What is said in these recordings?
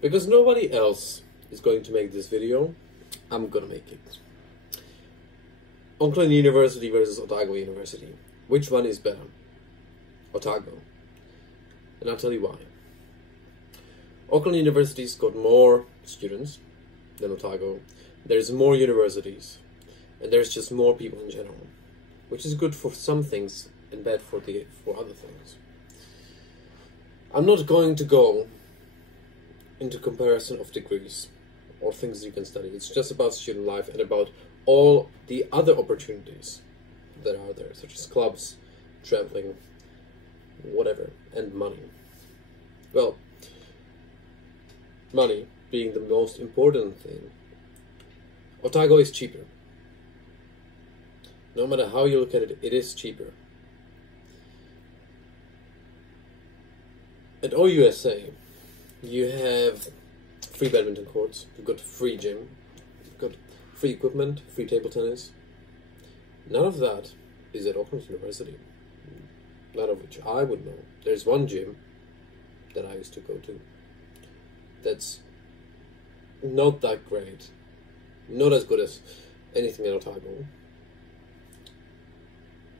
Because nobody else is going to make this video, I'm gonna make it. Auckland University versus Otago University. Which one is better? Otago. And I'll tell you why. Auckland University's got more students than Otago. There's more universities. And there's just more people in general. Which is good for some things and bad for other things. I'm not going to go into comparison of degrees or things you can study. It's just about student life and about all the other opportunities that are there, such as clubs, traveling, whatever, and money. Well, money being the most important thing. Otago is cheaper. No matter how you look at it, it is cheaper. At OUSA, you have free badminton courts, you've got free gym, you've got free equipment, free table tennis. None of that is at Auckland University. None of which I would know. There's one gym that I used to go to that's not that great, not as good as anything at Otago,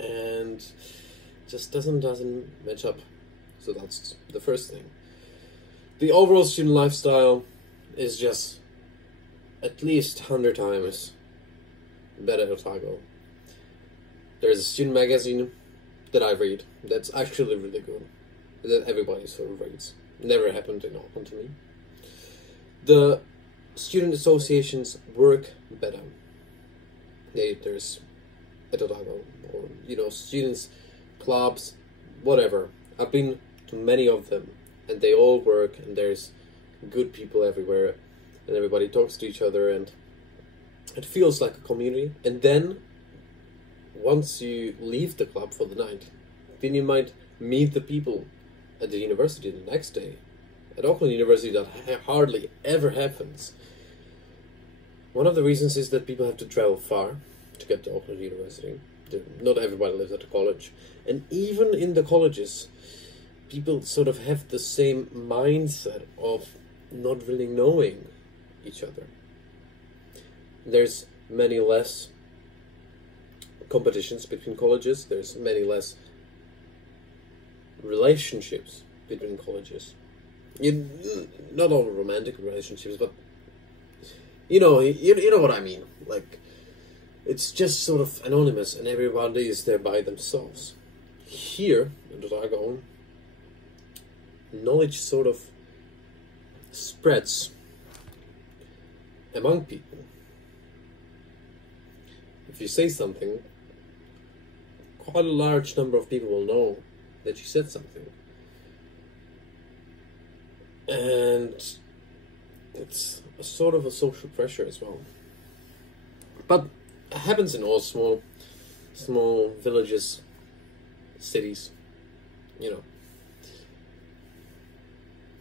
and just doesn't match up. So that's the first thing. The overall student lifestyle is just at least 100 times better at Otago. There's a student magazine that I read that's actually really good, that everybody sort of reads. Never happened in Auckland to me. The student associations work better. There's at Otago, or students, clubs, whatever. I've been to many of them, and they all work, and there's good people everywhere, and everybody talks to each other, and it feels like a community. And then once you leave the club for the night, then you might meet the people at the university the next day. At Auckland University, that hardly ever happens. One of the reasons is that people have to travel far to get to Auckland University. Not everybody lives at a college. And even in the colleges, people sort of have the same mindset of not really knowing each other. There's many less competitions between colleges. There's many less relationships between colleges. Not all romantic relationships, but you know what I mean. Like, it's just sort of anonymous, and everybody is there by themselves. Here in Otago, knowledge sort of spreads among people. If you say something, quite a large number of people will know that you said something. And it's a sort of a social pressure as well. But it happens in all small villages, cities,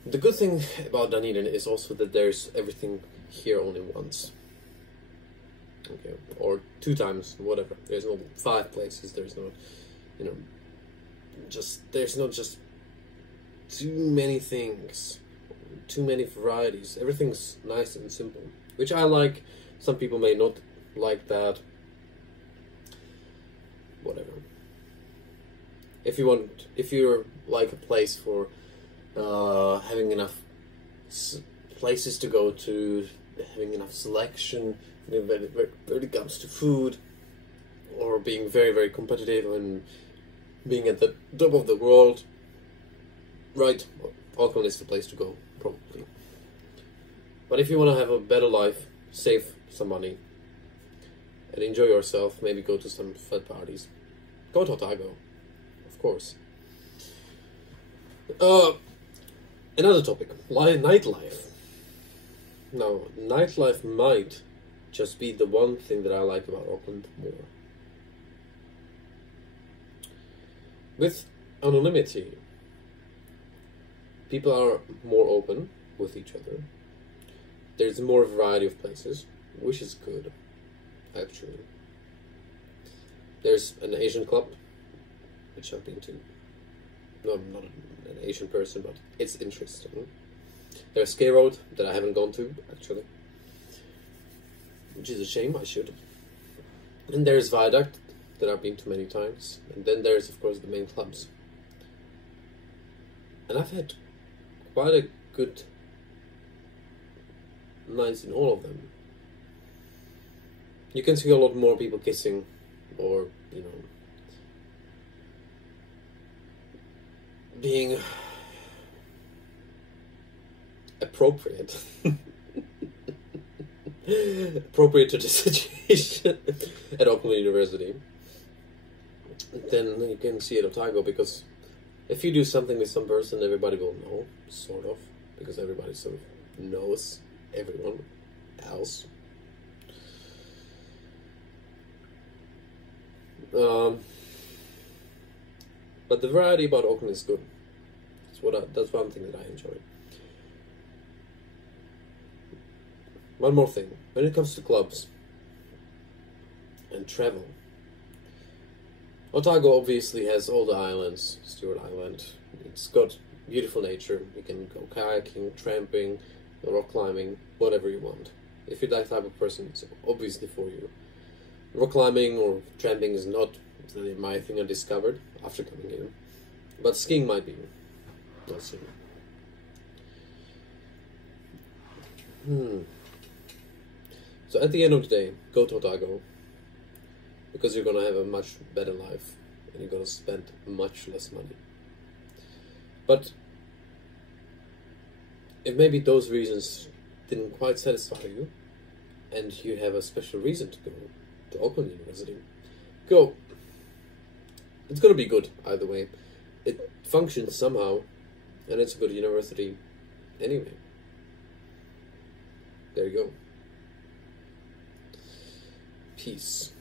The good thing about Dunedin is also that there's everything here only once. Okay, or 2 times, whatever. There's no 5 places, there's no, there's not just too many things, too many varieties. Everything's nice and simple, which I like. Some people may not like that. Whatever. If you're like a place for having enough places to go to, having enough selection when it comes to food, or being very, very competitive and being at the top of the world, right, Auckland is the place to go, probably. But if you want to have a better life, save some money, and enjoy yourself, maybe go to some fun parties, go to Otago, of course. Another topic, nightlife. Now, nightlife might just be the one thing that I like about Auckland more. With anonymity, people are more open with each other. There's more variety of places, which is good, actually. There's an Asian club, which I've been to. No, I'm not an Asian person, but it's interesting. There's Ski Road that I haven't gone to, actually. Which is a shame, I should. And there's Viaduct that I've been to many times. And then there's, of course, the main clubs. And I've had quite a good nights in all of them. You can see a lot more people kissing, or, you know, being appropriate. Appropriate to the situation at Auckland University. Then you can see at Otago, because if you do something with some person, everybody will know, sort of, because everybody sort of knows everyone else. But the variety about Auckland is good. That's one thing that I enjoy. One more thing, when it comes to clubs and travel, Otago obviously has all the islands, Stewart Island. It's got beautiful nature. You can go kayaking, tramping, rock climbing, whatever you want. If you're that type of person, it's obviously for you. Rock climbing or tramping is not really my thing I discovered after coming here, but skiing might be. Let's see. So at the end of the day, go to Otago, because you're gonna have a much better life and you're gonna spend much less money. But if maybe those reasons didn't quite satisfy you and you have a special reason to go to Auckland University, go. It's gonna be good either way. It functions somehow, and it's a good university anyway. There you go. Peace.